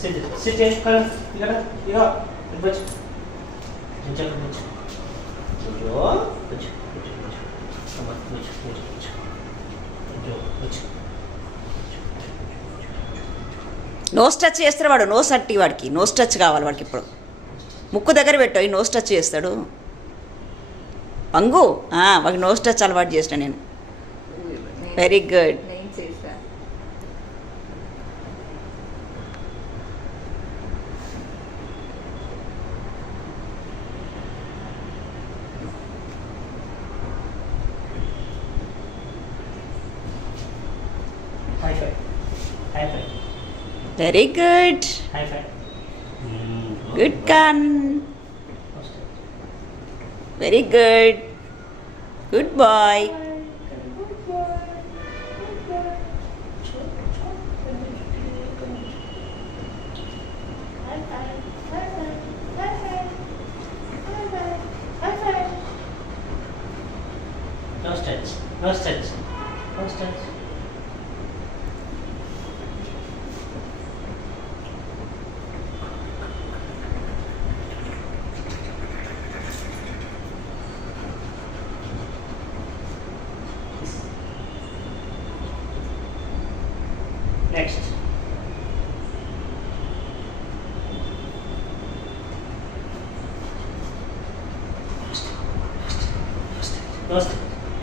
Sit in. Come. You go. Butch. Butch. Nose touch చేస్తాడు వాడు. నోస్ అట్టి వాడికి నోస్ టచ్ కావాలి వాడికి. ఇప్పుడు ముక్కు దగ్గర పెట్టు, ఈ నోస్ టచ్ చేస్తాడు. పంగు వాడికి నోస్ టచ్ అలవాటు చేసిన నేను. Very good. High five. High five. Very good. High five. Good కన్. Very good. Good boy. Nose touch. Nose touch. Nose touch. Next.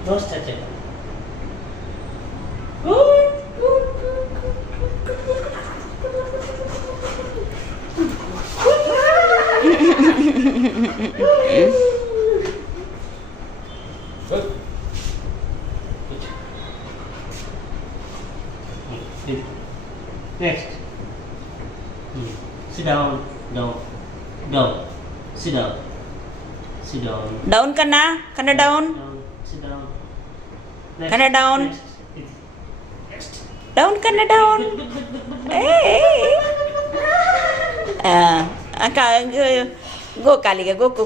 Nose touch it. Good. Next. Sit down. Down. Down. Sit down. Sit down. Down కన్నా. కన్నా down. Down. Sit down. Next. Kinda down. Next. Down కన్నా డౌన్. గోకాలిగా గోకు.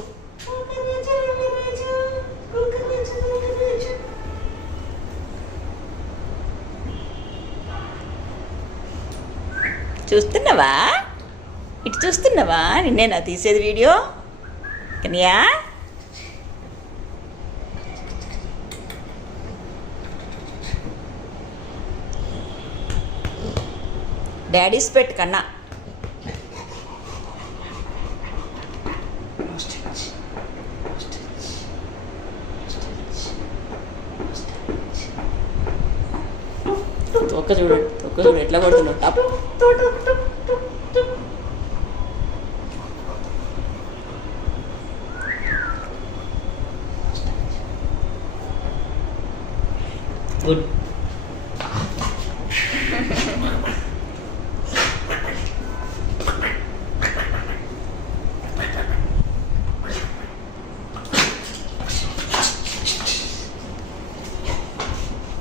చూస్తున్నావా? ఇటు చూస్తున్నావా? నిన్నేనా తీసేది వీడియో? కన్యా డాడీస్ పెట్ కన్నా. తొక్క చూడు, తొక్క చూడు ఎట్లా కొడుతున్నావు. టప్. Good.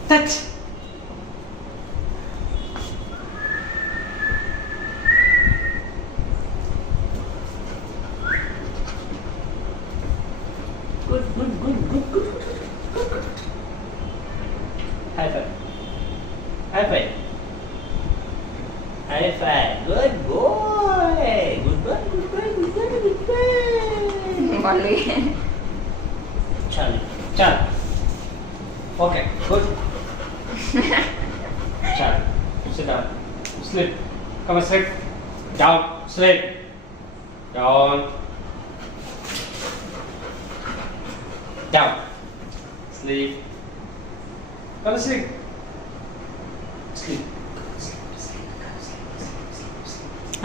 Touch. Good. High five. High five. High five. Good boy. Good boy. మళ్ళీ Charlie. Okay. Good. Charlie. Sit down. Sleep. Come on, sleep. Down. Sleep. Down. Down. Sleep. Come on, sleep. Sleep.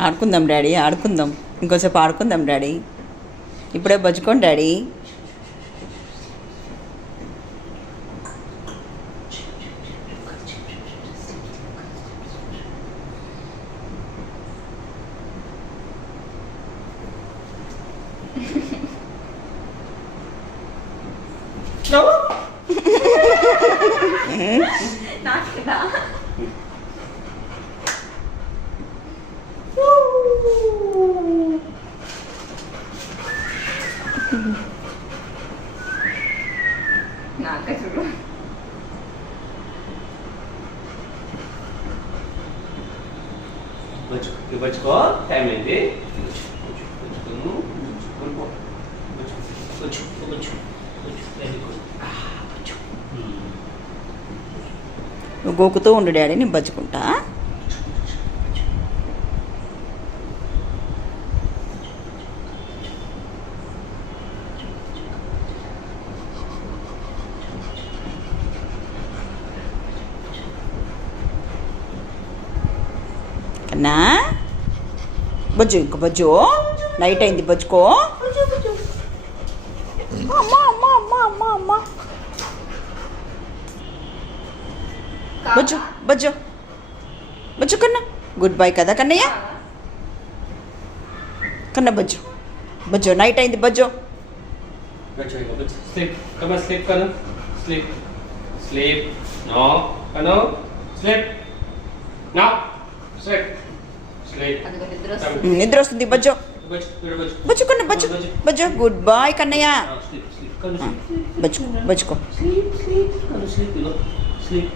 ఆడుకుందాం డాడీ, ఆడుకుందాం. ఇంకోసేపు ఆడుకుందాం డాడీ. ఇప్పుడే బజ్జుకోండి డాడీ. నాకేనా? నాక చూడు. Good. बच्चो टाइम लेंगे నువ్వు గోకుతూ ఉండు డాడీ, నేను బజ్జుకుంటా. కన్నా బజ్జు, ఇంక బజ్జు, నైట్ అయింది, బజ్జుకో. అమ్మా అమ్మా అమ్మా అమ్మా అమ్మా, బజ్జు బజ్జు బజ్జు కన్నా. గుడ్ బై కదా కన్నయ్య. కన్నా బజ్జు బజ్జు, నైట్ అయింది, బజ్జు. स्लीप कम स्लीप करो स्लीप स्लीप नो कनो स्लीप नो स्लीप स्लीप అదిగో నిద్ర వస్తుంది. నిద్ర వస్తుంది, బజ్జు బజ్జు కన్నా, బజ్జు బజ్జు. గుడ్ బై కన్నయ్య. स्लीप स्लीप करो బజ్జు బజ్జుకో. स्लीप स्लीप करो स्लीप लो स्लीप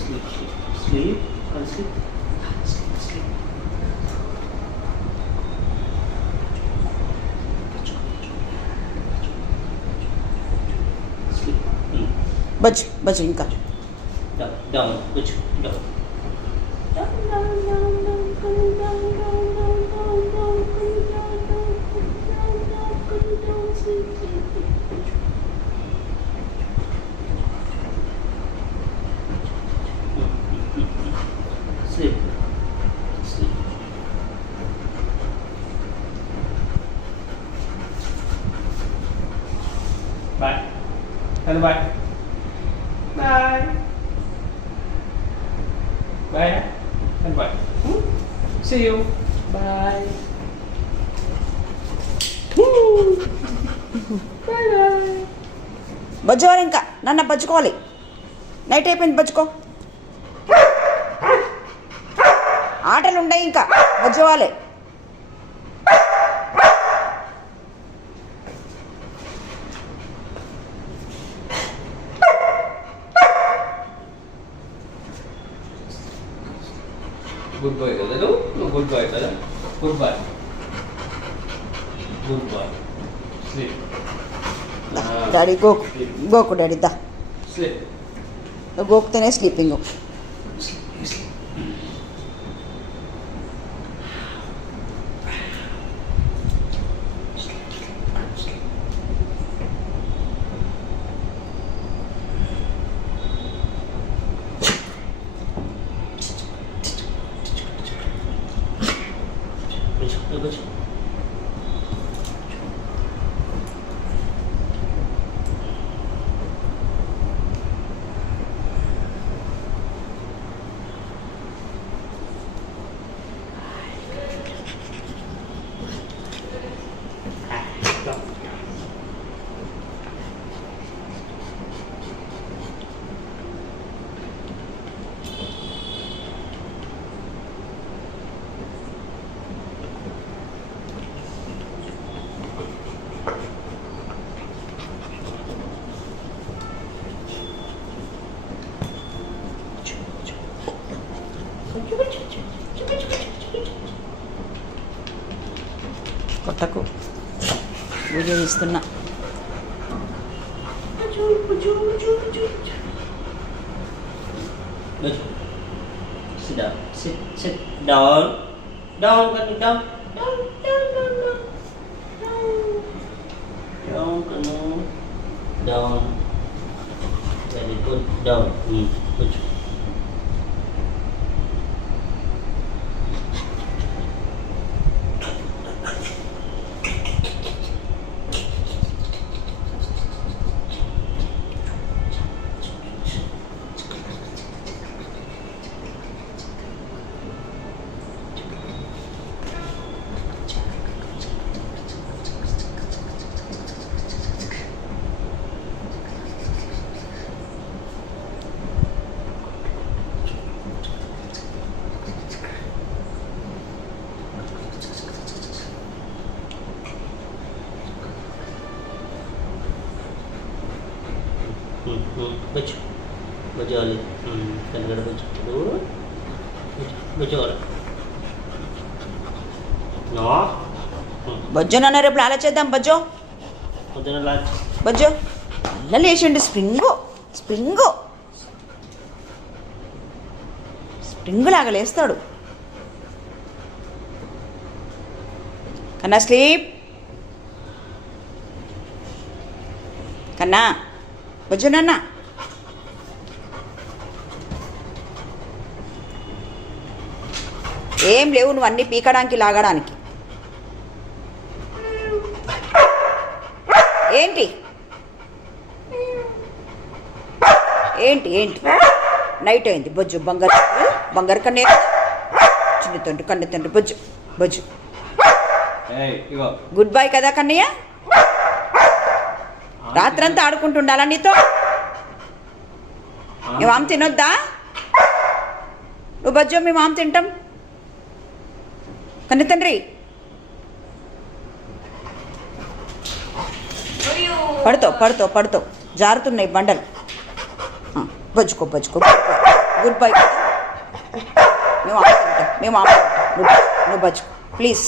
स्लीप स्लीप करो स्लीप स्लीप బజ్జు బజ్జు, ఇంకా down down which down sleep sleep bye hello bye bye bye and bye see you bye bye bye బజ్జువాలి, ఇంకా నన్ను బజ్జుకోవాలి. నైట్ అయిపోయింది, బజ్జుకో. ఆటలు ఉన్నాయి, ఇంకా బజ్జువాలి. good boy కదా నువ్వు good boy కదా good boy good boy sleep daddy గోకు, గోకు డాడీ, దా. sleep నువ్వు గోకుతేనే స్లీపింగ్. కొట్టకు, వీడియో తీస్తున్నా. sit down sit down down kan down down down down down kan down very good down good बच्चों बच्चों वाले कनगड़ बच्चों बच्चों वाला నో బొజ్జో నాన్న రేపు అలా చేద్దాం బొజ్జో పొద్దున లాచ్ బొజ్జో అల్ల లేచండి స్ప్రింగు స్ప్రింగు స్ప్రింగు లాగా లేస్తాడు కన్నా స్లీప్ కన్నా బొజ్జో నాన్న ఏం లేవు నువ్వు అన్నీ పీకడానికి లాగడానికి ఏంటి ఏంటి ఏంటి నైట్ అయింది బొజ్జు బంగారు బంగారు కన్నే చిన్న తండ్రి కన్నె తండ్రి బొజ్జు బొజ్జు ఇగో గుడ్ బై కదా కన్నయ్య రాత్రంతా ఆడుకుంటుండాలా నీతో మీ మామ తినొద్దా నువ్వు బొజ్జు మీ మామ తింటాం కన్నె తండ్రి పడుతావు జారుతున్నాయి బండలు బొజ్జుకో గుడ్ బై మేము ఆపుకుంటాం నువ్వు బొజ్జుకో ప్లీజ్